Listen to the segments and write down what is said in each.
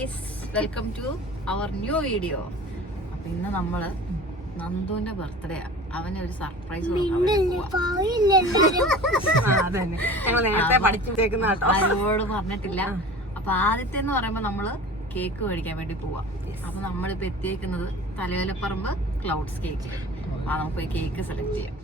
Guys, welcome to our new video. അപ്പൊ ഇന്ന് നമ്മള് നന്ദുവിന്റെ ബർത്ത്ഡേ, അവന് ഒരു സർപ്രൈസ് അവരോട് പറഞ്ഞിട്ടില്ല. അപ്പൊ ആദ്യത്തെ എന്ന് പറയുമ്പോ നമ്മള് കേക്ക് മേടിക്കാൻ വേണ്ടി പോവാം. അപ്പൊ നമ്മളിപ്പോ എത്തിയേക്കുന്നത് തലയോലപ്പറമ്പ് ക്ലൗഡ്സ് കേക്ക്. അപ്പൊ നമുക്ക് പോയി കേക്ക് സെലക്ട് ചെയ്യാം.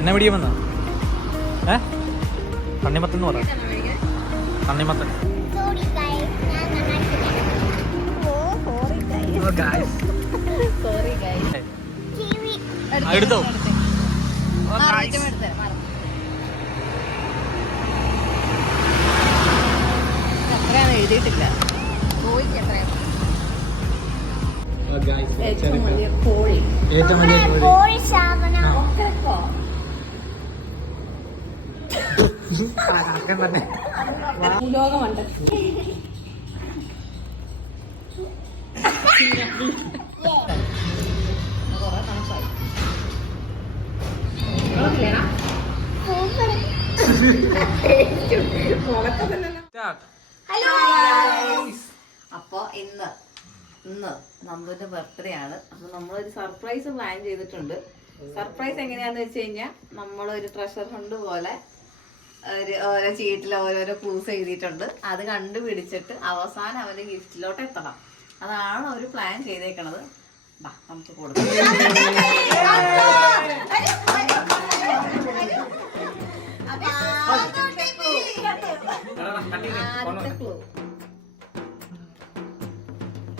എന്നെ പിടിക്കാൻ വന്ന തണ്ണിമത്തൻ എന്ന് പറയാം. തണ്ണിമത്തൻ എടുത്തോ. എത്രയാന്ന് എഴുതിയിട്ടില്ല. കോഴിക്ക് എത്രയാണ്? ഏറ്റവും വലിയ കോഴി. ലോകമുണ്ട്. അപ്പൊ ഇന്ന് നന്ദുവിന്റെ ബർത്ത്ഡേ ആണ്. അപ്പൊ നമ്മളൊരു സർപ്രൈസ് പ്ലാൻ ചെയ്തിട്ടുണ്ട്. സർപ്രൈസ് എങ്ങനെയാന്ന് വെച്ച് കഴിഞ്ഞാൽ നമ്മളൊരു ട്രഷർ ഹണ്ട് പോലെ ഓരോ ചീട്ടിൽ ഓരോരോ ക്ലൂസ് എഴുതിയിട്ടുണ്ട്. അത് കണ്ടുപിടിച്ചിട്ട് അവസാനം അവന്റെ ഗിഫ്റ്റിലോട്ട് എത്തണം. അതാണ് ഒരു പ്ലാൻ ചെയ്തേക്കണത്. നമുക്ക് കൊടുക്കാം.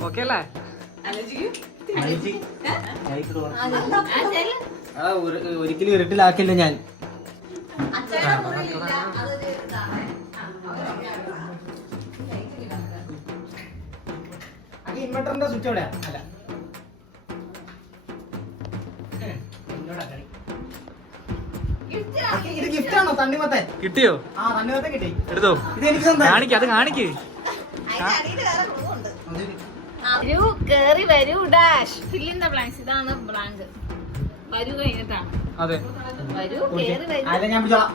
ഓക്കെ അല്ലേ? ഒരിക്കലും ഇരുട്ടിലാക്കില്ല ഞാൻ. ഇൻവെർട്ടറിന്റെ സ്വിച്ച് എവിടെയാ? അല്ല, ഇത് ഗിഫ്റ്റ് ആണോ? തണ്ണിമത്തൻ കിട്ടിയോ? ആ, തണ്ണിമത്തൻ കിട്ടി. എടുത്തോ. ഇത് എനിക്ക് കാണിക്ക്, അത് കാണിക്ക്. വരൂ, കേറി വരൂ. Dash fill in the blanks. ഇതാണ് ബ്ലാങ്ക്. വരൂ കഴിഞ്ഞിട്ടാണ്. അതെ, വരൂ, കേറി വരൂ. അല്ല, ഞാൻ പിടിച്ചോളാം.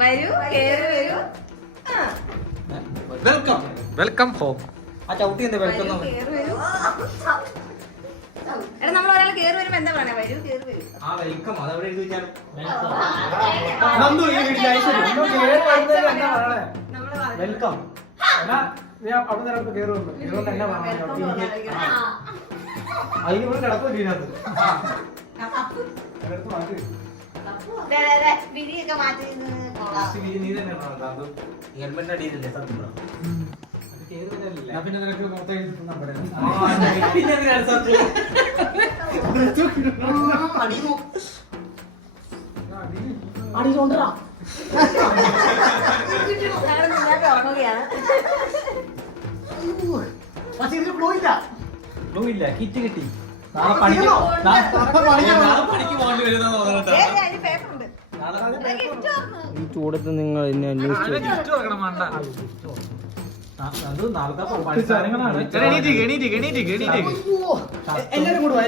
വരൂ, കേറി വരൂ. വെൽക്കം. Welcome home. ആ ചവിട്ടി എന്താ വെൽക്കം? കേറി വരൂ. എടാ, നമ്മൾ ഒരാൾ കേറി വരുമ്പോ എന്താ പറയാ? വരൂ, കേറി വരൂ. ആ വെൽക്കം അതവിടെ എഴുതി വെച്ചാൽ വെൽക്കം. അതിന് കിടക്കും ഇതിനകത്ത്. വിരിയൊക്കെ മാറ്റി ഹെൽമെറ്റ് അടിയിലല്ലേ? സത്യം. പിന്നെ നിനക്ക് മൊത്തം ഇല്ല. കിറ്റ് കിട്ടി. നാളെ പണിക്ക് പോകേണ്ടി വരുന്ന ഈ ചൂടത്ത് നിങ്ങൾ എന്നെ അന്വേഷിച്ചു. എല്ലാരും കൂടുവാ.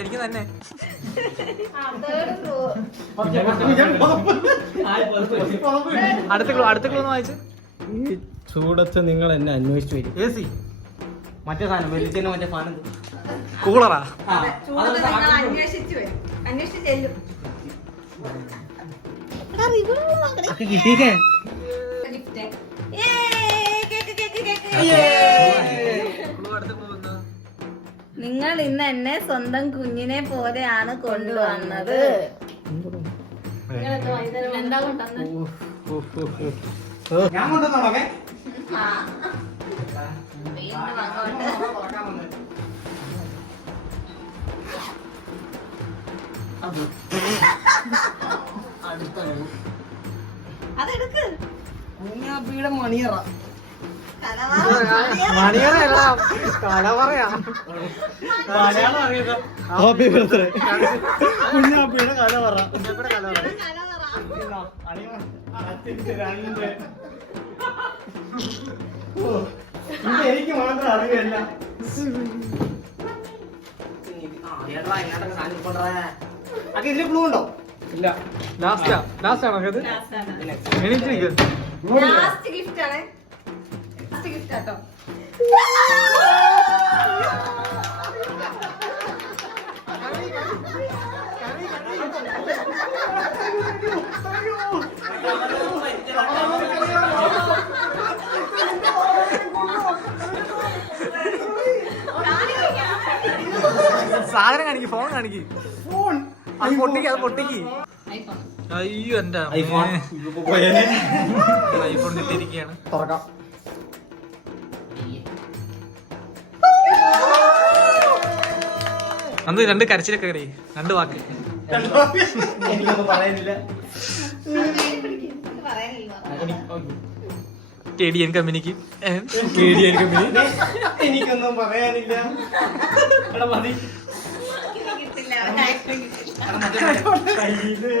എനിക്ക് തന്നെ അടുത്ത ക്ലൂ വായിച്ച്. ഈ ചൂടത്ത് നിങ്ങൾ എന്നെ അന്വേഷിച്ചു വരും. AC, മറ്റേ സാധനം വെളിച്ചെണ്ണ, മറ്റേ സാധനം കൂളറാ. കിട്ടിയിട്ടേ. നിങ്ങൾ ഇന്ന് എന്നെ സ്വന്തം കുഞ്ഞിനെ പോലെയാണ് കൊണ്ടുവന്നത്. എന്താ കൊണ്ടുവന്നത്? ഞാൻ കൊണ്ടുവന്നോളെ. അത് അടുത്ത അതെടുക്ക്. കുഞ്ഞാപ്പിയുടെ മണിയറ. മണിയറയല്ല കലവറയാ. മലയാളം അറിയാം. ഹാപ്പി ബർത്ത്ഡേ കുഞ്ഞാപ്പിയുടെ കലവറ. കുഞ്ഞാപ്പിയുടെ കലവറ. എനിക്ക് മാത്രം അറിയില്ല. ഇതില് ക്ലൂ ഉണ്ടോ? ഇല്ല. ലാസ്റ്റ് ആണോ ഇത്? എണീറ്റ് നിൽക്ക്. ലാസ്റ്റ് ഗിഫ്റ്റ് ആണ്. ലാസ്റ്റ് ഗിഫ്റ്റ് ആട്ടോ. സാധനം കാണിക്ക്, ഫോൺ കാണിക്ക്. അത് പൊട്ടിക്ക്, അത് പൊട്ടിക്ക്. ഐഫോൺ. അയ്യോ എന്റെ ഐഫോൺ ഐഫോൺ കിട്ടിയിരിക്കുകയാണ്. തുറക്കാം. അന്ന് രണ്ട് കരച്ചിലൊക്കെ കറി, രണ്ട് വാക്ക്. എനിക്കൊന്നും പറയാനില്ല. KDN കമ്പനിക്ക് എനിക്കൊന്നും പറയാനില്ല. എടാ മതി. കിട്ടില്ല. കയ്യില്